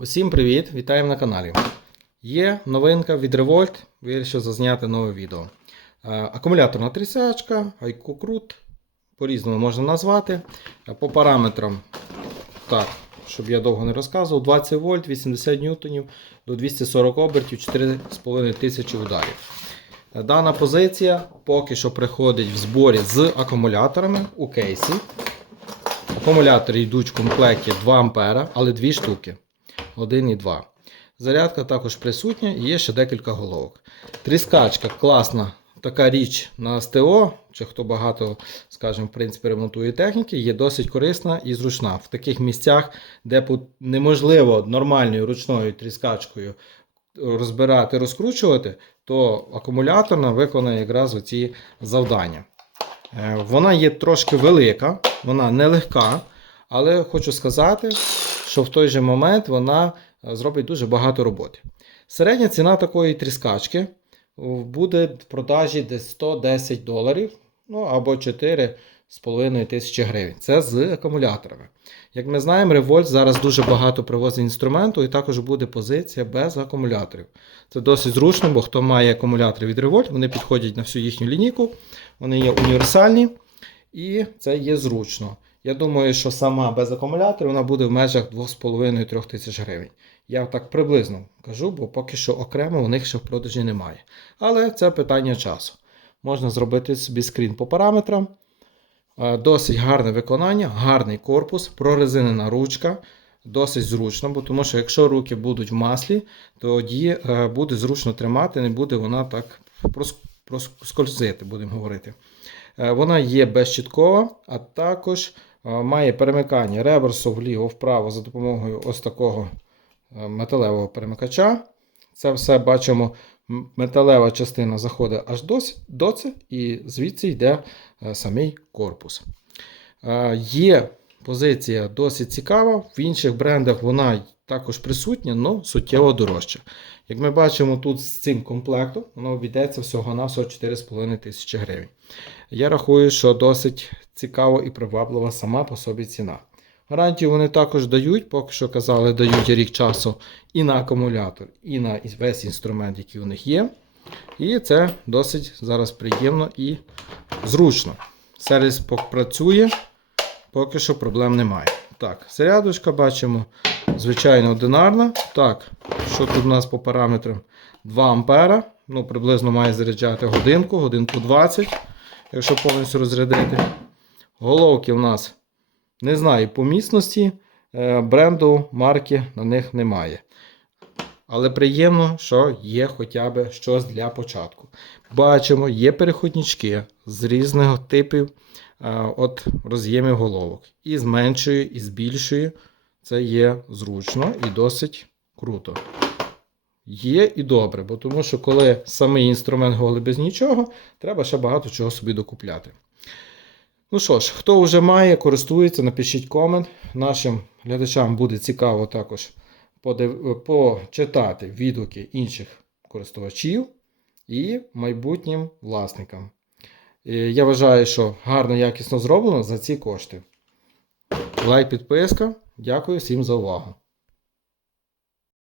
Усім привіт! Вітаємо на каналі. Є новинка від Revolt, вирішив зазняти нове відео. Е, Акумуляторна трісячка, айкукрут, по-різному можна назвати. Е, По параметрам, так, щоб я довго не розказував, 20 вольт, 80 ньютонів до 240 обертів, 4,5 тисячі ударів. Е, Дана позиція поки що приходить в зборі з акумуляторами у кейсі. Акумулятори йдуть в комплекті 2 А, але 2 штуки. 1 і 2. Зарядка також присутня і є ще декілька головок. Тріскачка класна така річ на СТО, чи хто багато, скажімо, в принципі, ремонтує техніки, є досить корисна і зручна. В таких місцях, де неможливо нормальною ручною тріскачкою розбирати, розкручувати, то акумуляторна виконує якраз оці завдання. Е, Вона є трошки велика, вона не легка, але хочу сказати, що в той же момент вона е, зробить дуже багато роботи. Середня ціна такої тріскачки е, буде в продажі десь 110 доларів, ну або 4,5 тисячі гривень. Це з акумуляторами. Як ми знаємо, Revolt зараз дуже багато привозить інструменту, і також буде позиція без акумуляторів. Це досить зручно, бо хто має акумулятори від Revolt, вони підходять на всю їхню лінійку, вони є універсальні і це є зручно. Я думаю, що сама без акумуляторів вона буде в межах 2,5-3 тисяч гривень. Я так приблизно кажу, бо поки що окремо у них ще в продажі немає. Але це питання часу. Можна зробити собі скрін по параметрам. Е, Досить гарне виконання, гарний корпус, прорезинена ручка. Досить зручно, бо тому що якщо руки будуть в маслі, тоді е, буде зручно тримати, не буде вона так проскользити, будемо говорити. Е, Вона є безщіткова, а також е, має перемикання реверсу вліво-вправо за допомогою ось такого е, металевого перемикача. Це все бачимо, металева частина заходить аж до, це, і звідси йде самий корпус. Є позиція досить цікава. В інших брендах вона також присутня, але суттєво дорожча. Як ми бачимо, тут з цим комплектом воно обійдеться всього на 4,5 тисячі гривень. Я рахую, що досить цікаво і приваблива сама по собі ціна. Гарантію вони також дають, поки що казали, дають рік часу і на акумулятор, і на весь інструмент, який у них є. І це досить зараз приємно і зручно. Сервіс працює, поки що проблем немає. Так, зарядочка бачимо, звичайно, одинарна. Так, що тут у нас по параметрам? 2 ампера. Ну, приблизно має заряджати годинку, годинку 20, якщо повністю розрядити. Головки в нас не знаю по міцності, е, бренду, марки на них немає. Але приємно, що є хоча б щось для початку. Бачимо, є переходнички з різних типів от роз'ємів головок. І з меншою, і з більшою. Це є зручно і досить круто. Є і добре, бо тому що коли самий інструмент голий без нічого, треба ще багато чого собі докупляти. Ну що ж, хто вже має, користується, напишіть комент. Нашим глядачам буде цікаво також подив... почитати відгуки інших користувачів і майбутнім власникам. Е, Я вважаю, що гарно якісно зроблено за ці кошти. Лайк, підписка. Дякую всім за увагу.